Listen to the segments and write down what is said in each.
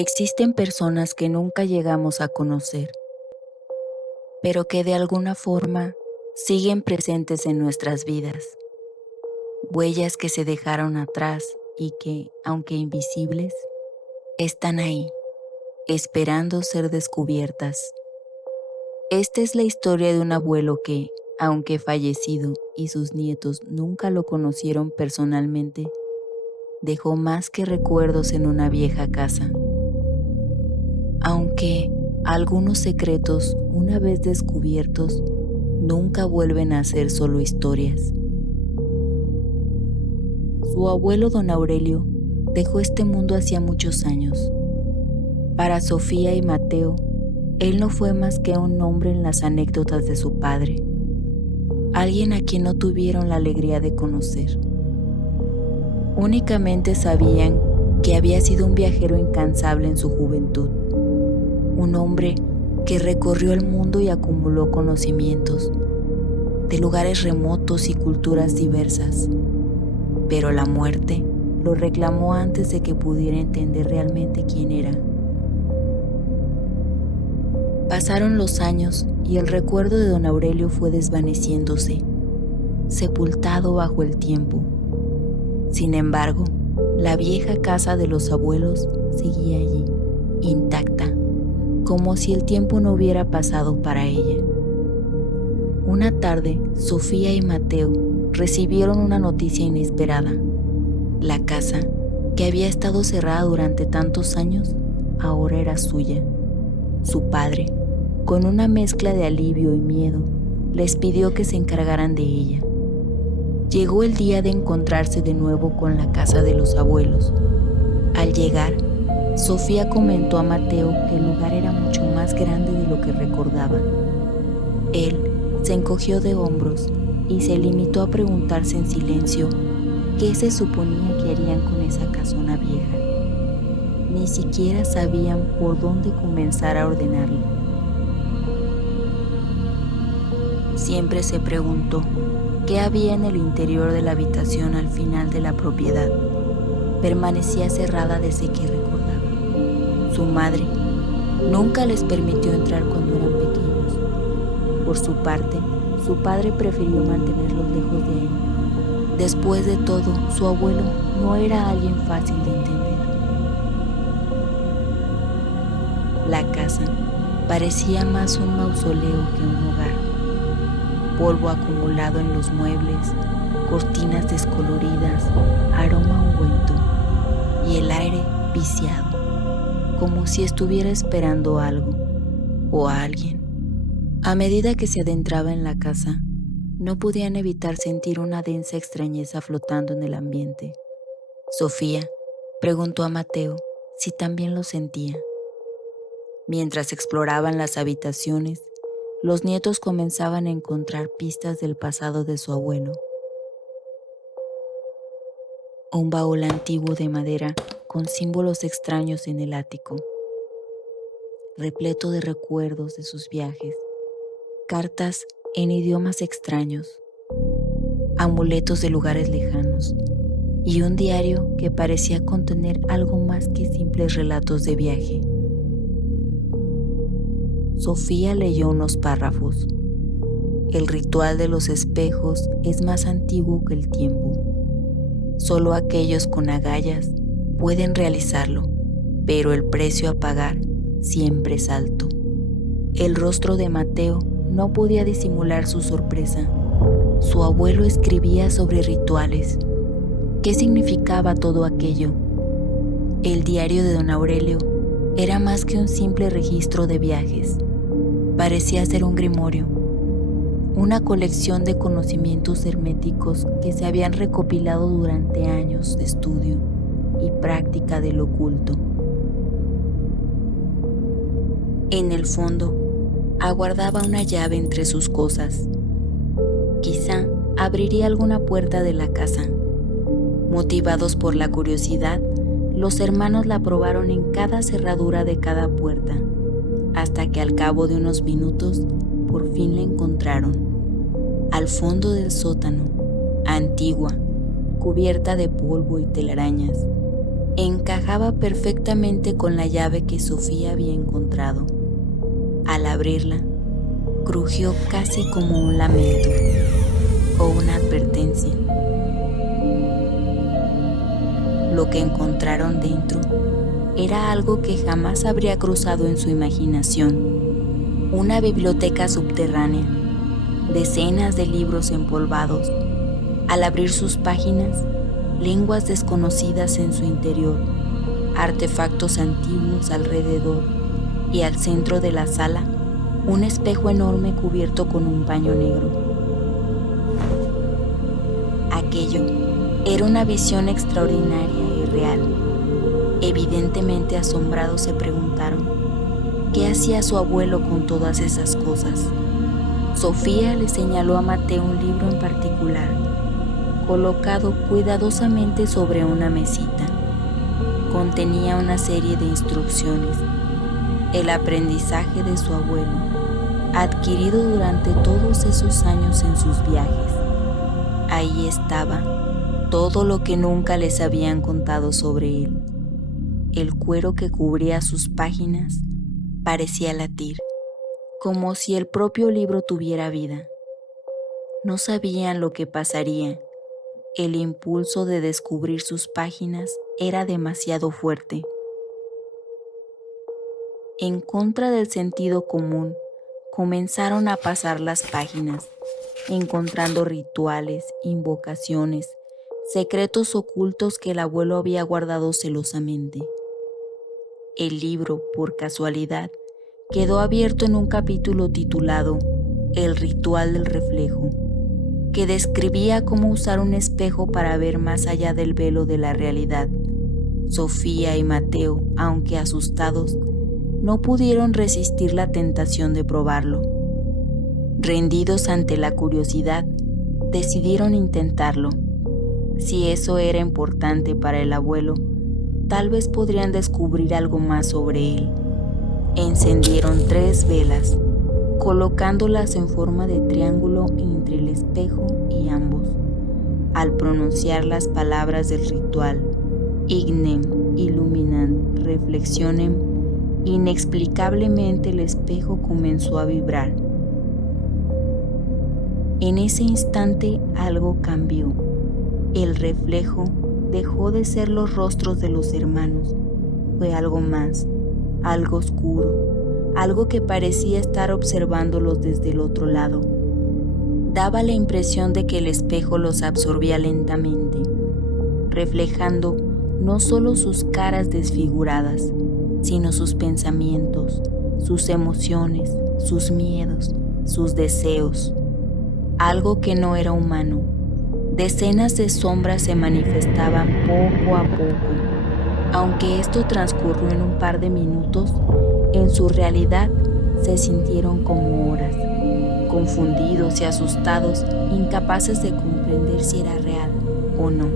Existen personas que nunca llegamos a conocer, pero que de alguna forma siguen presentes en nuestras vidas. Huellas que se dejaron atrás y que, aunque invisibles, están ahí, esperando ser descubiertas. Esta es la historia de un abuelo que, aunque fallecido y sus nietos nunca lo conocieron personalmente, dejó más que recuerdos en una vieja casa. Aunque algunos secretos, una vez descubiertos, nunca vuelven a ser solo historias. Su abuelo don Aurelio dejó este mundo hacía muchos años. Para Sofía y Mateo, él no fue más que un nombre en las anécdotas de su padre, alguien a quien no tuvieron la alegría de conocer. Únicamente sabían que había sido un viajero incansable en su juventud, un hombre que recorrió el mundo y acumuló conocimientos de lugares remotos y culturas diversas, pero la muerte lo reclamó antes de que pudiera entender realmente quién era. Pasaron los años y el recuerdo de don Aurelio fue desvaneciéndose, sepultado bajo el tiempo. Sin embargo, la vieja casa de los abuelos seguía allí, intacta, como si el tiempo no hubiera pasado para ella. Una tarde, Sofía y Mateo recibieron una noticia inesperada. La casa, que había estado cerrada durante tantos años, ahora era suya. Su padre, con una mezcla de alivio y miedo, les pidió que se encargaran de ella. Llegó el día de encontrarse de nuevo con la casa de los abuelos. Al llegar, Sofía comentó a Mateo que el lugar era mucho más grande de lo que recordaba. Él se encogió de hombros y se limitó a preguntarse en silencio qué se suponía que harían con esa casona vieja. Ni siquiera sabían por dónde comenzar a ordenarla. Siempre se preguntó qué había en el interior de la habitación al final de la propiedad. Permanecía cerrada desde que recordaba. Su madre nunca les permitió entrar cuando eran pequeños. Por su parte, su padre prefirió mantenerlos lejos de él. Después de todo, su abuelo no era alguien fácil de entender. La casa parecía más un mausoleo que un hogar. Polvo acumulado en los muebles, cortinas descoloridas, aroma ungüento y el aire viciado, como si estuviera esperando algo o a alguien. A medida que se adentraba en la casa, no podían evitar sentir una densa extrañeza flotando en el ambiente. Sofía preguntó a Mateo si también lo sentía. Mientras exploraban las habitaciones, los nietos comenzaban a encontrar pistas del pasado de su abuelo. Un baúl antiguo de madera con símbolos extraños en el ático, repleto de recuerdos de sus viajes, cartas en idiomas extraños, amuletos de lugares lejanos y un diario que parecía contener algo más que simples relatos de viaje. Sofía leyó unos párrafos. El ritual de los espejos es más antiguo que el tiempo. Solo aquellos con agallas pueden realizarlo, pero el precio a pagar siempre es alto. El rostro de Mateo no podía disimular su sorpresa. Su abuelo escribía sobre rituales. ¿Qué significaba todo aquello? El diario de don Aurelio era más que un simple registro de viajes. Parecía ser un grimorio, una colección de conocimientos herméticos que se habían recopilado durante años de estudio y práctica del oculto. En el fondo, aguardaba una llave entre sus cosas. Quizá abriría alguna puerta de la casa. Motivados por la curiosidad, los hermanos la probaron en cada cerradura de cada puerta, hasta que al cabo de unos minutos por fin la encontraron. Al fondo del sótano, antigua, cubierta de polvo y telarañas, Encajaba perfectamente con la llave que Sofía había encontrado. Al abrirla, crujió casi como un lamento o una advertencia. Lo que encontraron dentro era algo que jamás habría cruzado en su imaginación. Una biblioteca subterránea, decenas de libros empolvados. Al abrir sus páginas, lenguas desconocidas en su interior, artefactos antiguos alrededor y al centro de la sala, un espejo enorme cubierto con un paño negro. Aquello era una visión extraordinaria y real. Evidentemente asombrados se preguntaron, ¿qué hacía su abuelo con todas esas cosas? Sofía le señaló a Mateo un libro en particular, colocado cuidadosamente sobre una mesita. Contenía una serie de instrucciones, el aprendizaje de su abuelo, adquirido durante todos esos años en sus viajes. Ahí estaba todo lo que nunca les habían contado sobre él. El cuero que cubría sus páginas parecía latir, como si el propio libro tuviera vida. No sabían lo que pasaría. El impulso de descubrir sus páginas era demasiado fuerte. En contra del sentido común, comenzaron a pasar las páginas, encontrando rituales, invocaciones, secretos ocultos que el abuelo había guardado celosamente. El libro, por casualidad, quedó abierto en un capítulo titulado El ritual del reflejo, que describía cómo usar un espejo para ver más allá del velo de la realidad. Sofía y Mateo, aunque asustados, no pudieron resistir la tentación de probarlo. Rendidos ante la curiosidad, decidieron intentarlo. Si eso era importante para el abuelo, tal vez podrían descubrir algo más sobre él. Encendieron 3 velas, colocándolas en forma de triángulo entre el espejo y ambos. Al pronunciar las palabras del ritual, ignem, illuminam, reflexionem, inexplicablemente el espejo comenzó a vibrar. En ese instante algo cambió. El reflejo dejó de ser los rostros de los hermanos. Fue algo más, algo oscuro, algo que parecía estar observándolos desde el otro lado. Daba la impresión de que el espejo los absorbía lentamente, reflejando no solo sus caras desfiguradas, sino sus pensamientos, sus emociones, sus miedos, sus deseos. Algo que no era humano. Decenas de sombras se manifestaban poco a poco. Aunque esto transcurrió en un par de minutos, en su realidad se sintieron como horas, confundidos y asustados, incapaces de comprender si era real o no.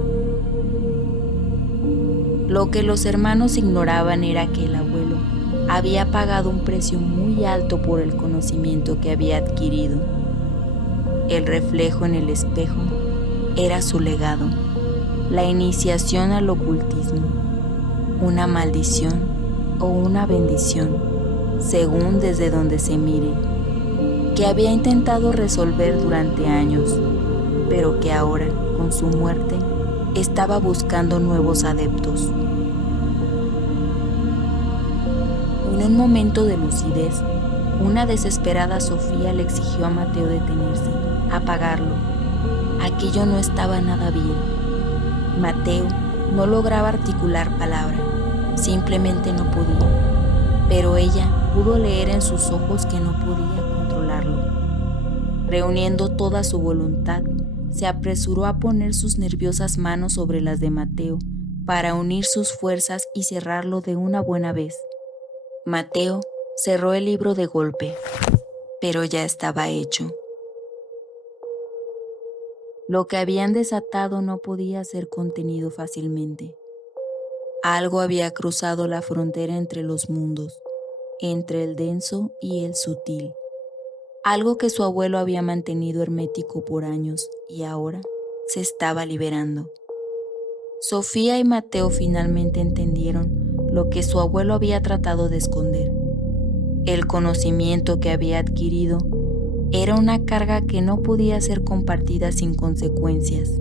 Lo que los hermanos ignoraban era que el abuelo había pagado un precio muy alto por el conocimiento que había adquirido. El reflejo en el espejo era su legado, la iniciación al ocultismo, una maldición o una bendición, según desde donde se mire, que había intentado resolver durante años, pero que ahora, con su muerte, estaba buscando nuevos adeptos. En un momento de lucidez, una desesperada Sofía le exigió a Mateo detenerse, apagarlo. Aquello no estaba nada bien. Mateo no lograba articular palabra, simplemente no podía, pero ella pudo leer en sus ojos que no podía controlarlo. Reuniendo toda su voluntad, se apresuró a poner sus nerviosas manos sobre las de Mateo para unir sus fuerzas y cerrarlo de una buena vez. Mateo cerró el libro de golpe, pero ya estaba hecho. Lo que habían desatado no podía ser contenido fácilmente. Algo había cruzado la frontera entre los mundos, entre el denso y el sutil. Algo que su abuelo había mantenido hermético por años y ahora se estaba liberando. Sofía y Mateo finalmente entendieron lo que su abuelo había tratado de esconder. El conocimiento que había adquirido era una carga que no podía ser compartida sin consecuencias.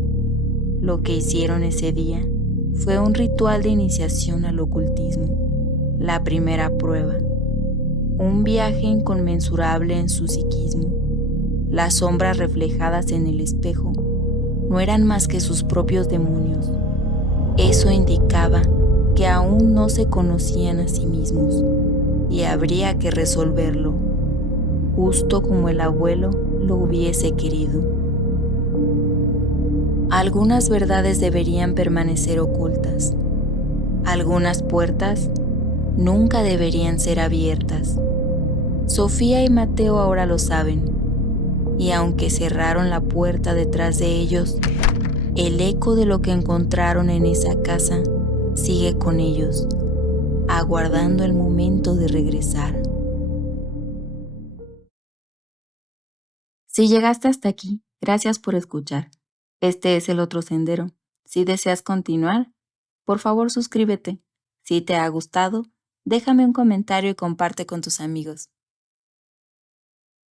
Lo que hicieron ese día fue un ritual de iniciación al ocultismo, la primera prueba, un viaje inconmensurable en su psiquismo. Las sombras reflejadas en el espejo no eran más que sus propios demonios. Eso indicaba que aún no se conocían a sí mismos y habría que resolverlo, justo como el abuelo lo hubiese querido. Algunas verdades deberían permanecer ocultas. Algunas puertas nunca deberían ser abiertas. Sofía y Mateo ahora lo saben, y aunque cerraron la puerta detrás de ellos, el eco de lo que encontraron en esa casa sigue con ellos, aguardando el momento de regresar. Si llegaste hasta aquí, gracias por escuchar. Este es El Otro Sendero. Si deseas continuar, por favor suscríbete. Si te ha gustado, déjame un comentario y comparte con tus amigos.